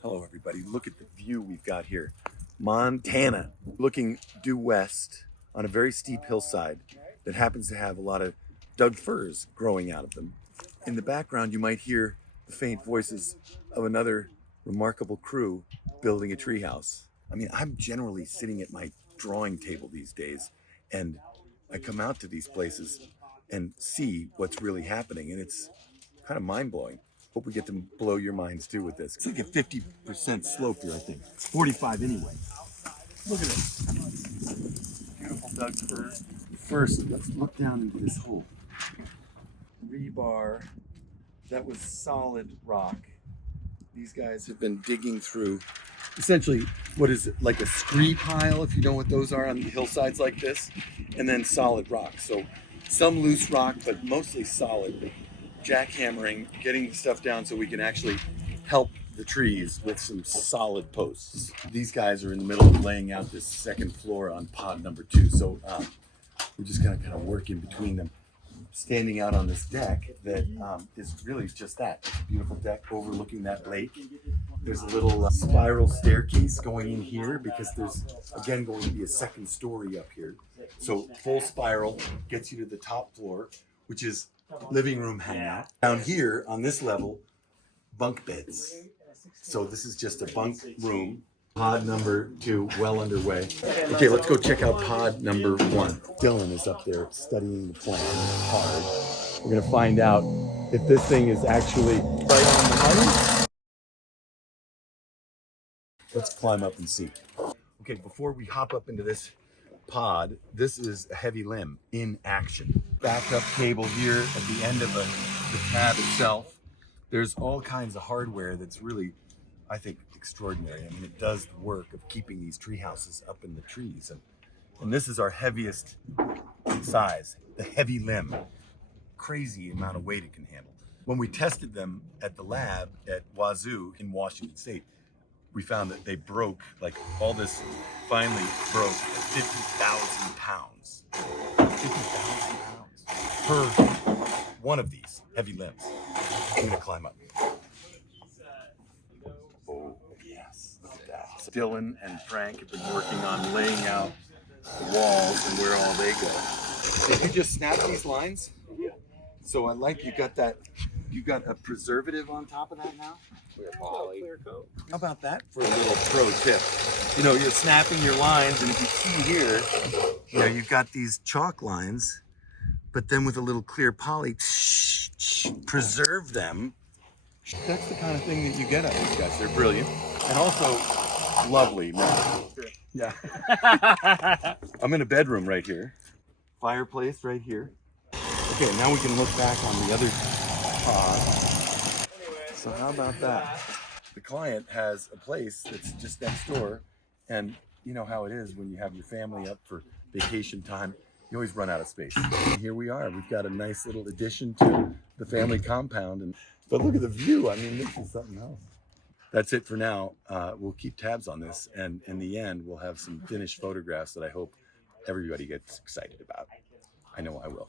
Hello, everybody. Look at the view we've got here. Montana, looking due west on a very steep hillside that happens to have a lot of Doug firs growing out of them. In the background, you might hear the faint voices of another remarkable crew building a treehouse. I mean, I'm generally sitting at my drawing table these days, and I come out to these places and see what's really happening, and it's kind of mind-blowing. Hope we get to blow your minds too with this. It's like a 50% slope here, I think. 45 anyway. Look at it. Beautiful Doug fir. First, let's look down into this hole. Rebar. That was solid rock. These guys have been digging through essentially what is like a scree pile, if you know what those are on hillsides like this, and then solid rock. So some loose rock, but mostly solid. Jackhammering, getting stuff down so we can actually help the trees with some solid posts. These guys are in the middle of laying out this second floor on pod number 2. So we're just gonna kind of work in between them, standing out on this deck that is really just that. It's a beautiful deck overlooking that lake. There's a little spiral staircase going in here because there's, again, going to be a second story up here. So full spiral gets you to the top floor, which is living room hangout. Down here on this level, bunk beds. So this is just a bunk room. Pod number 2 well underway. Okay, let's go check out pod number 1. Dylan is up there studying the plan hard. We're gonna find out if this thing is actually right on the money. Let's climb up and see. Okay, before we hop up into this pod, this is a heavy limb in action. Backup cable here at the end of the cab itself. There's all kinds of hardware that's really, I think, extraordinary. I mean, it does the work of keeping these tree houses up in the trees. And this is our heaviest size, the heavy limb. Crazy amount of weight it can handle. When we tested them at the lab at Wazoo in Washington State, we found that they broke, like all this finally broke at 50,000 pounds. 50,000 pounds per one of these heavy limbs. I'm gonna climb up. Oh, yes, look at that. Dylan and Frank have been working on laying out the walls and where all they go. Did you just snap these lines? Yeah. So I like you got that, you got a preservative on top of that now? Clear coat. How about that for a little pro tip? You know, you're snapping your lines, and if you see here, you know, you've got these chalk lines, but then with a little clear poly, preserve them. That's the kind of thing that you get out of these guys. They're brilliant. And also lovely. Yeah. I'm in a bedroom right here. Fireplace right here. Okay, now we can look back on the other pod. So how about that? The client has a place that's just next door, and you know how it is when you have your family up for vacation time, you always run out of space. And here we are. We've got a nice little addition to the family compound, but look at the view. I mean, this is something else. That's it for now. We'll keep tabs on this, and in the end, we'll have some finished photographs that I hope everybody gets excited about. I know I will.